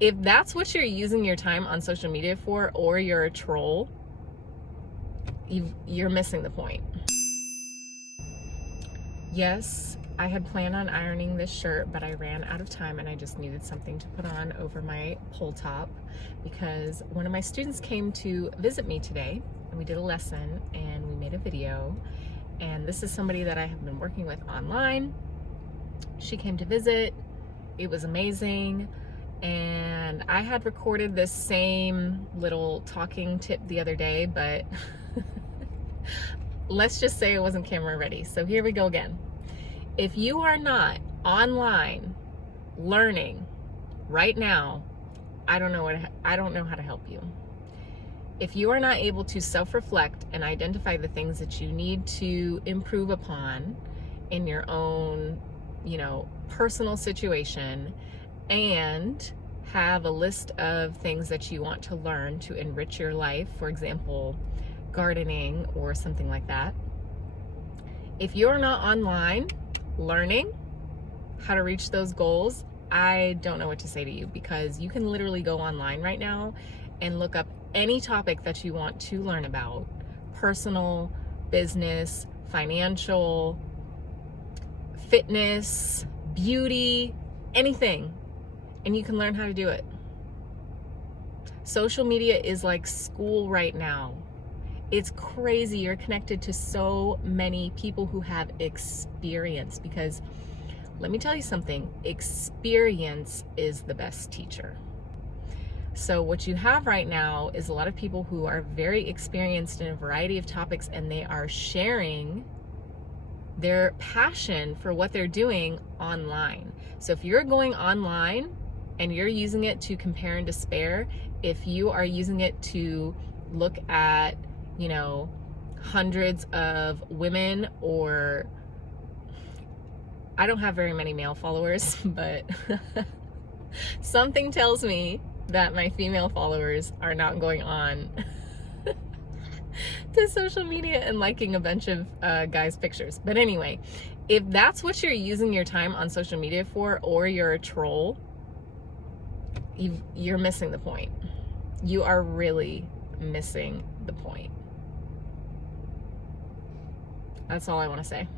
If that's what you're using your time on social media for, or you're a troll, you're missing the point. Yes, I had planned on ironing this shirt, but I ran out of time and I just needed something to put on over my pole top because one of my students came to visit me today and we did a lesson and we made a video. And this is somebody that I have been working with online. She came to visit. It was amazing. And I had recorded this same little talking tip the other day, but let's just say it wasn't camera ready. So here we go again. If you are not online learning right now, I don't know how to help you. If you are not able to self-reflect and identify the things that you need to improve upon in your own, personal situation, and have a list of things that you want to learn to enrich your life, for example, gardening or something like that. If you're not online learning how to reach those goals, I don't know what to say to you, because you can literally go online right now and look up any topic that you want to learn about: personal, business, financial, fitness, beauty, anything, and you can learn how to do it. Social media is like school right now. It's crazy. You're connected to so many people who have experience, because let me tell you something, experience is the best teacher. So what you have right now is a lot of people who are very experienced in a variety of topics, and they are sharing their passion for what they're doing online. So if you're going online and you're using it to compare and despair, if you are using it to look at, hundreds of women, or I don't have very many male followers, but something tells me that my female followers are not going on to social media and liking a bunch of guys' pictures. But anyway, if that's what you're using your time on social media for, or you're a troll, you're missing the point. You are really missing the point. That's all I want to say.